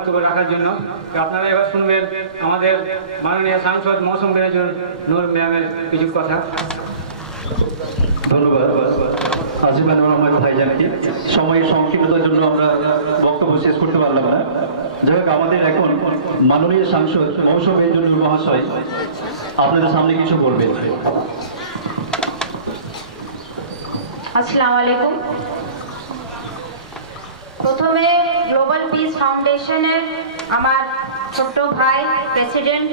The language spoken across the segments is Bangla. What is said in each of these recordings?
বক্তব্য রাখার জন্য। আপনারা এবার শুনবেন আমাদের মাননীয় সাংসদ মৌসুম বেনজির নূর ম্যামের কিছু কথা। ধন্যবাদ আসিফ রহমান ভাইজানকে। সময়ের সংক্ষিপ্ততার জন্য আমরা বক্তব্য শেষ করতে পারলাম না। যাই হোক, আমাদের এখন মাননীয় সাংসদ মৌসুম বেনজির নূর মহাশয় আপনাদের সামনে কিছু বলবেন। আসসালামু আলাইকুম। প্রথমে গ্লোবাল পিস ফাউন্ডেশনের আমার ছোট্ট ভাই প্রেসিডেন্ট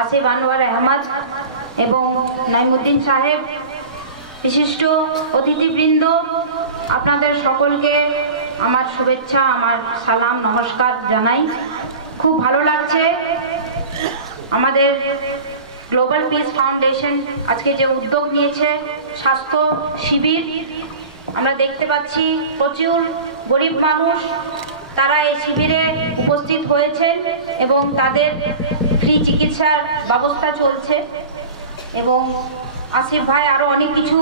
আসিফ আনোয়ার আহমদ এবং নাইমুদ্দিন সাহেব, বিশিষ্ট অতিথিবৃন্দ, আপনাদের সকলকে আমার শুভেচ্ছা, আমার সালাম, নমস্কার জানাই। খুব ভালো লাগছে আমাদের গ্লোবাল পিস ফাউন্ডেশন আজকে যে উদ্যোগ নিয়েছে স্বাস্থ্য শিবির। আমরা দেখতে পাচ্ছি প্রচুর গরিব মানুষ তারা এই শিবিরে উপস্থিত হয়েছেন এবং তাদের ফ্রি চিকিৎসার ব্যবস্থা চলছে। এবং আসিফ ভাই আরও অনেক কিছু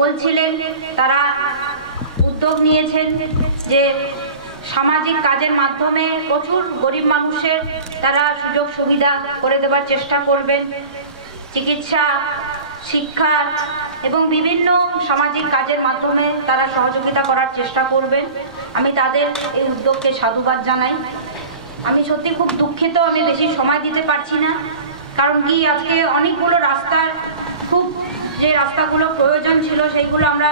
বলছিলেন, তারা উদ্যোগ নিয়েছেন যে সামাজিক কাজের মাধ্যমে প্রচুর গরিব মানুষের তারা সুযোগ সুবিধা করে দেওয়ার চেষ্টা করবেন। চিকিৎসা, শিক্ষা এবং বিভিন্ন সামাজিক কাজের মাধ্যমে তারা সহযোগিতা করার চেষ্টা করবেন। আমি তাদের এই উদ্যোগকে সাধুবাদ জানাই। আমি সত্যি খুব দুঃখিত, আমি বেশি সময় দিতে পারছি না। কারণ কি, আজকে অনেকগুলো রাস্তার খুব যে রাস্তাগুলো প্রয়োজন ছিল সেইগুলো আমরা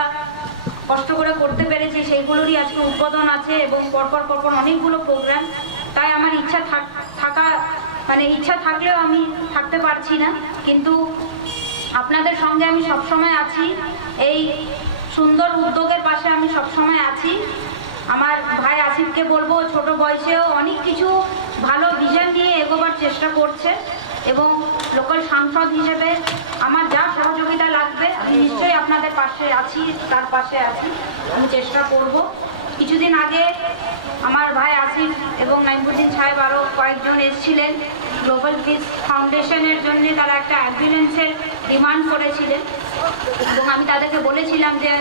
কষ্ট করে করতে পেরেছি, সেইগুলোরই আজকে উদ্বোধন আছে এবং পরপর অনেকগুলো প্রোগ্রাম। তাই আমার ইচ্ছা থাকলেও আমি থাকতে পারছি না, কিন্তু আপনাদের সঙ্গে আমি সবসময় আছি। এই সুন্দর উদ্যোগের পাশে আমি সবসময় আছি। আমার ভাই আসিফকে বলবো, ছোট বয়সেও অনেক কিছু ভালো ভিশন নিয়ে এগোবার চেষ্টা করছে এবং লোকাল সাংসদ হিসেবে আমার যা সহযোগিতা লাগবে আমি নিশ্চয়ই আপনাদের পাশে আছি, তার পাশে আছি, আমি চেষ্টা করব। কিছুদিন আগে আমার ভাই আসিফ এবং নাইমুদ্দিন সাহেব আরও কয়েকজন এসেছিলেন গ্লোবাল পিস ফাউন্ডেশনের জন্য। তারা একটা অ্যাম্বুলেন্সের ডিমান্ড করেছিলেন এবং আমি তাদেরকে বলেছিলাম যে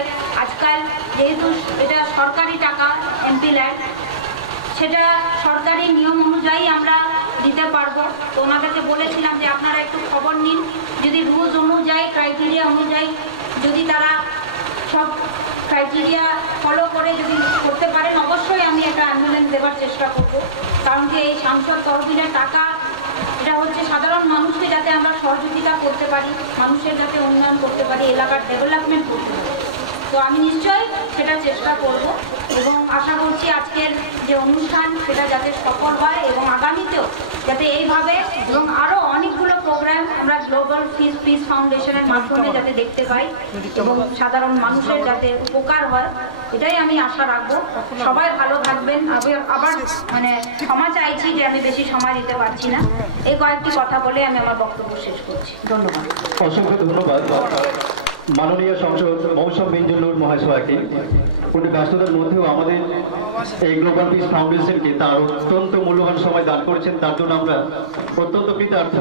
আজকাল যেহেতু এটা সরকারি টাকা, এমপি ল্যান্ড, সেটা সরকারি নিয়ম অনুযায়ী আমরা দিতে পারবো। তো ওনাদেরকে বলেছিলাম যে আপনারা একটু খবর নিন, যদি রুলস অনুযায়ী, ক্রাইটেরিয়া অনুযায়ী যদি তারা সব ক্রাইটেরিয়া ফলো করে যদি করতে পারেন, অবশ্যই আমি একটা অ্যাম্বুলেন্স দেওয়ার চেষ্টা করব। কারণ কি, এই সাংসদ তহবিলের টাকা এটা হচ্ছে সাধারণ মানুষকে যাতে আমরা সহযোগিতা করতে পারি, মানুষের যাতে উন্নয়ন করতে পারি, এলাকার ডেভেলপমেন্ট করতে পারি। তো আমি নিশ্চয়ই সেটা চেষ্টা করব এবং আশা করছি আজকের যে অনুষ্ঠান সেটা যাতে সফল হয় এবং আগামীতেও যাতে এইভাবে এবং আরও অনেকগুলো প্রোগ্রাম আমরা গ্লোবাল পিস ফাউন্ডেশনের মাধ্যমে যাতে দেখতে পাই এবং সাধারণ মানুষের যাতে উপকার হয়, এটাই আমি আশা রাখবো। সবাই ভালো থাকবেন। আবার ক্ষমা চাইছি যে আমি বেশি সময় দিতে পারছি না। এই কয়েকটি কথা বলে আমি আমার বক্তব্য শেষ করছি। ধন্যবাদ। অসংখ্য ধন্যবাদ মাননীয় সংসদ মৌসুম বেনজির নূর মহাশয়কে। উনি ব্যস্ততার মধ্যেও আমাদের এই গ্লোবাল পিস ফাউন্ডেশনকে তার অত্যন্ত মূল্যবান সময় দান করেছেন, তার জন্য আমরা অত্যন্ত কৃতার্থ।